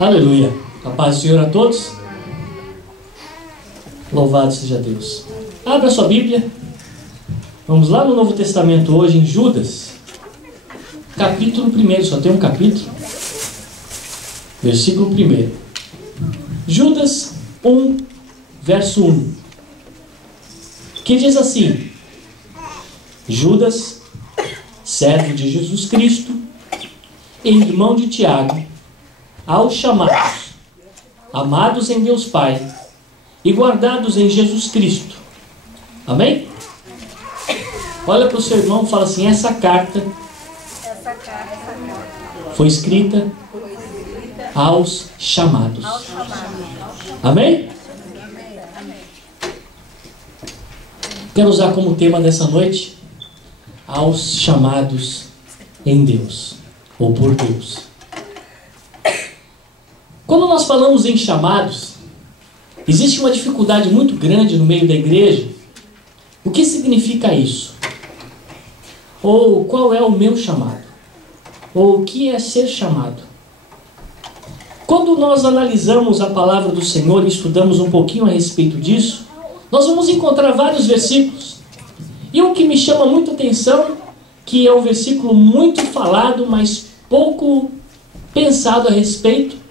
Aleluia. A paz do Senhor a todos. Louvado seja Deus. Abra sua Bíblia. Vamos lá no Novo Testamento hoje em Judas. Capítulo 1. Só tem um capítulo. Versículo 1. Judas 1, verso 1. Que diz assim: Judas, servo de Jesus Cristo e irmão de Tiago, aos chamados, amados em Deus Pai e guardados em Jesus Cristo. Amém? Olha para o seu irmão e fala assim: essa carta foi escrita aos chamados. Amém? Quero usar como tema dessa noite: aos chamados em Deus, ou por Deus. Quando nós falamos em chamados, existe uma dificuldade muito grande no meio da igreja. O que significa isso? Ou qual é o meu chamado? Ou o que é ser chamado? Quando nós analisamos a palavra do Senhor e estudamos um pouquinho a respeito disso, nós vamos encontrar vários versículos. E o que me chama muito a atenção, que é um versículo muito falado, mas pouco pensado a respeito,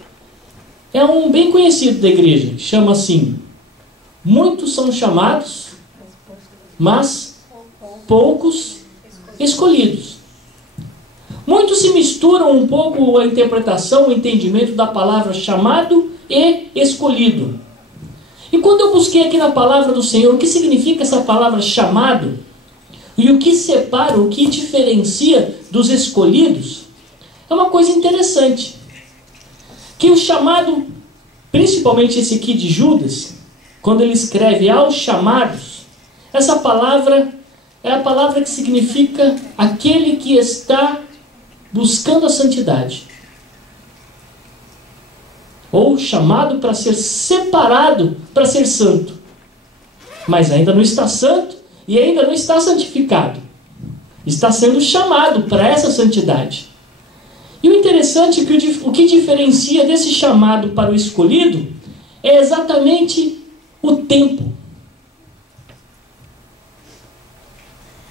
é um bem conhecido da igreja. Chama assim: muitos são chamados, mas poucos escolhidos. Muitos se misturam um pouco a interpretação, o entendimento da palavra chamado e escolhido. E quando eu busquei aqui na palavra do Senhor o que significa essa palavra chamado, e o que separa, o que diferencia dos escolhidos, é uma coisa interessante. Que o chamado, principalmente esse aqui de Judas, quando ele escreve aos chamados, essa palavra é a palavra que significa aquele que está buscando a santidade. Ou chamado para ser separado para ser santo. Mas ainda não está santo e ainda não está santificado. Está sendo chamado para essa santidade. E o interessante é que o que diferencia desse chamado para o escolhido é exatamente o tempo.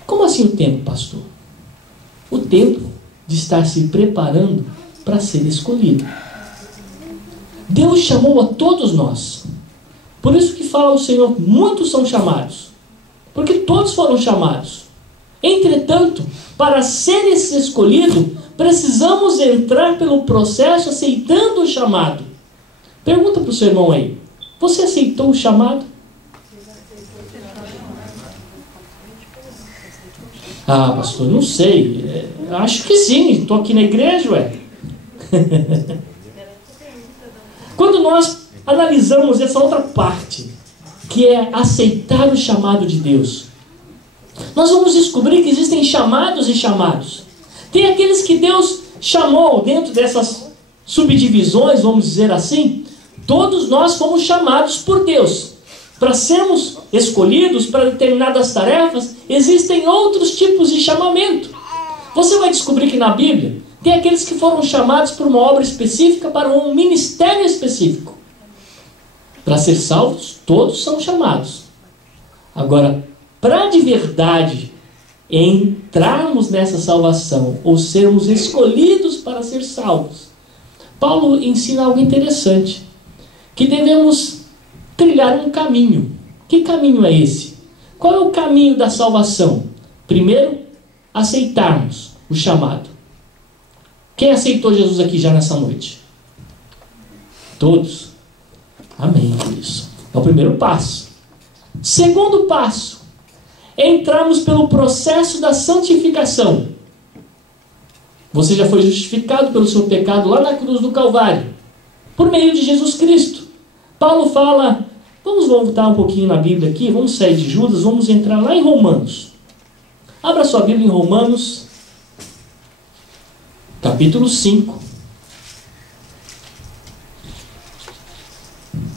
Como assim o tempo, pastor? O tempo de estar se preparando para ser escolhido. Deus chamou a todos nós. Por isso que fala o Senhor: muitos são chamados. Porque todos foram chamados. Entretanto, para ser esse escolhido, precisamos entrar pelo processo aceitando o chamado. Pergunta para o seu irmão aí: você aceitou o chamado? Ah, pastor, não sei. Acho que sim, estou aqui na igreja, ué. Quando nós analisamos essa outra parte, que é aceitar o chamado de Deus, nós vamos descobrir que existem chamados e chamados. Tem aqueles que Deus chamou dentro dessas subdivisões, vamos dizer assim. Todos nós fomos chamados por Deus. Para sermos escolhidos para determinadas tarefas, existem outros tipos de chamamento. Você vai descobrir que na Bíblia tem aqueles que foram chamados por uma obra específica, para um ministério específico. Para ser salvos, todos são chamados. Agora, para de verdade entrarmos nessa salvação, ou sermos escolhidos para ser salvos, Paulo ensina algo interessante, que devemos trilhar um caminho. Que caminho é esse? Qual é o caminho da salvação? Primeiro, aceitarmos o chamado. Quem aceitou Jesus aqui já nessa noite? Todos? Amém por isso. É o primeiro passo. Segundo passo, entramos pelo processo da santificação. Você já foi justificado pelo seu pecado lá na cruz do Calvário, por meio de Jesus Cristo. Paulo fala, vamos voltar um pouquinho na Bíblia aqui, vamos sair de Judas, vamos entrar lá em Romanos. Abra sua Bíblia em Romanos, capítulo 5.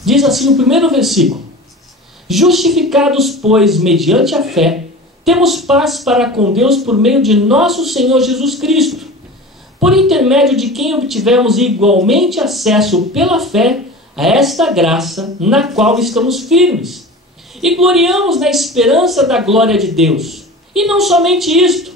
Diz assim o primeiro versículo: justificados, pois, mediante a fé, temos paz para com Deus por meio de nosso Senhor Jesus Cristo, por intermédio de quem obtivemos igualmente acesso pela fé a esta graça na qual estamos firmes. E gloriamos na esperança da glória de Deus. E não somente isto,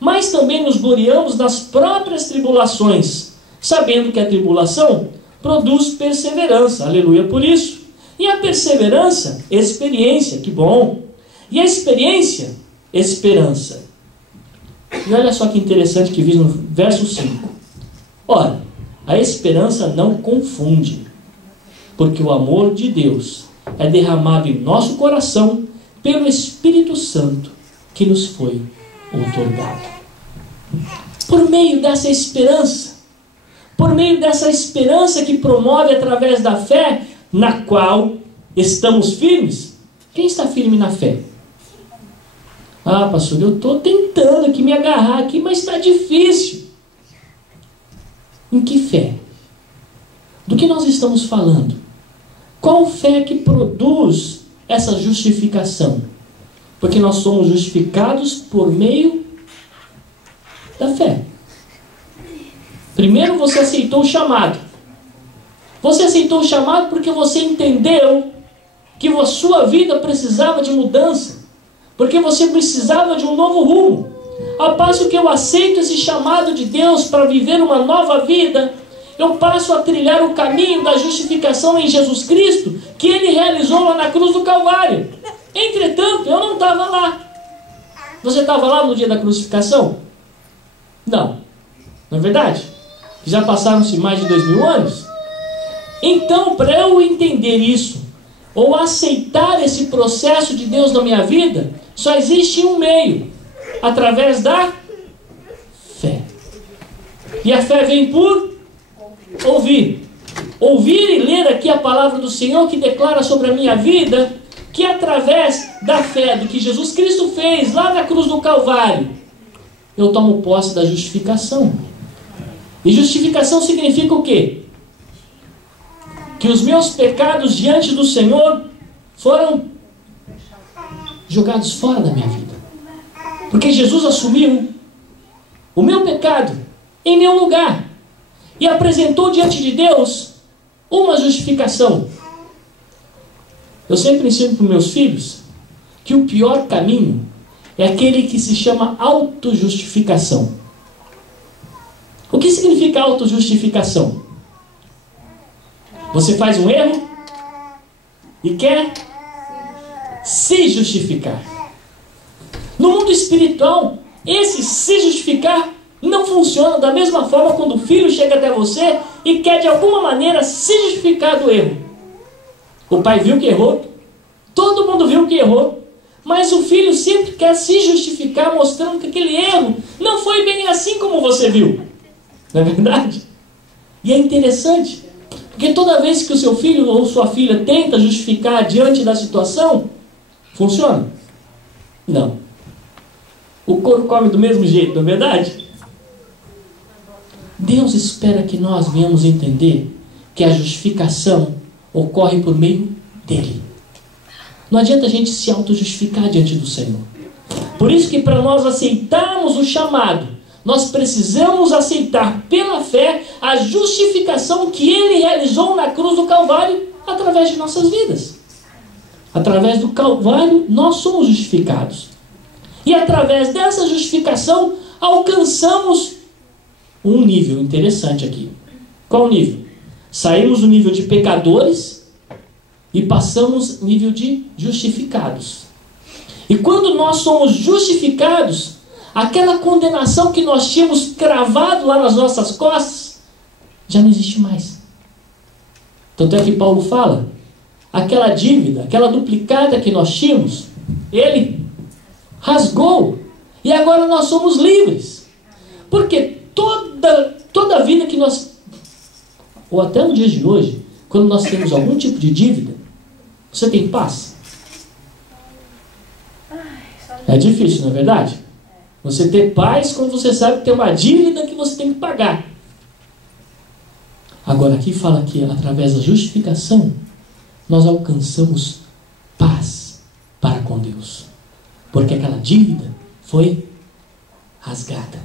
mas também nos gloriamos nas próprias tribulações, sabendo que a tribulação produz perseverança. Aleluia por isso. E a perseverança, experiência, que bom. E a experiência, esperança. E olha só que interessante que diz no verso 5. Ora, a esperança não confunde, porque o amor de Deus é derramado em nosso coração pelo Espírito Santo que nos foi outorgado. Por meio dessa esperança, que promove através da fé, na qual estamos firmes. Quem está firme na fé? Ah, pastor, eu estou tentando aqui me agarrar aqui, mas está difícil. Em que fé? Do que nós estamos falando? Qual fé que produz essa justificação? Porque nós somos justificados por meio da fé. Primeiro você aceitou o chamado. Você aceitou o chamado porque você entendeu que a sua vida precisava de mudança. Porque você precisava de um novo rumo. Ao passo que eu aceito esse chamado de Deus para viver uma nova vida, eu passo a trilhar o caminho da justificação em Jesus Cristo, que Ele realizou lá na cruz do Calvário. Entretanto, eu não estava lá. Você estava lá no dia da crucificação? Não. Não é verdade? Já passaram-se mais de 2000 anos? Então, para eu entender isso, ou aceitar esse processo de Deus na minha vida, só existe um meio, através da fé. E a fé vem por ouvir. Ouvir e ler aqui a palavra do Senhor que declara sobre a minha vida que através da fé do que Jesus Cristo fez lá na cruz do Calvário, eu tomo posse da justificação. E justificação significa o quê? Que os meus pecados diante do Senhor foram jogados fora da minha vida. Porque Jesus assumiu o meu pecado em meu lugar e apresentou diante de Deus uma justificação. Eu sempre ensino para os meus filhos que o pior caminho é aquele que se chama autojustificação. O que significa autojustificação? Você faz um erro e quer se justificar. No mundo espiritual, esse se justificar não funciona da mesma forma quando o filho chega até você e quer de alguma maneira se justificar do erro. O pai viu que errou, todo mundo viu que errou, mas o filho sempre quer se justificar mostrando que aquele erro não foi bem assim como você viu. Não é verdade? E é interessante, porque toda vez que o seu filho ou sua filha tenta justificar diante da situação, funciona? Não. O couro come do mesmo jeito, não é verdade? Deus espera que nós venhamos entender que a justificação ocorre por meio dele. Não adianta a gente se auto-justificar diante do Senhor. Por isso que para nós aceitarmos o chamado, nós precisamos aceitar pela fé a justificação que Ele realizou na cruz do Calvário através de nossas vidas. Através do Calvário nós somos justificados. E através dessa justificação alcançamos um nível interessante aqui. Qual nível? Saímos do nível de pecadores e passamos no nível de justificados. E quando nós somos justificados, aquela condenação que nós tínhamos cravado lá nas nossas costas, já não existe mais. Tanto é que Paulo fala, aquela dívida, aquela duplicata que nós tínhamos, ele rasgou. E agora nós somos livres. Porque toda a vida que nós, ou até no dia de hoje, quando nós temos algum tipo de dívida, você tem paz? É difícil, não é verdade? Você ter paz quando você sabe que tem uma dívida que você tem que pagar. Agora aqui fala que através da justificação nós alcançamos paz para com Deus. Porque aquela dívida foi rasgada.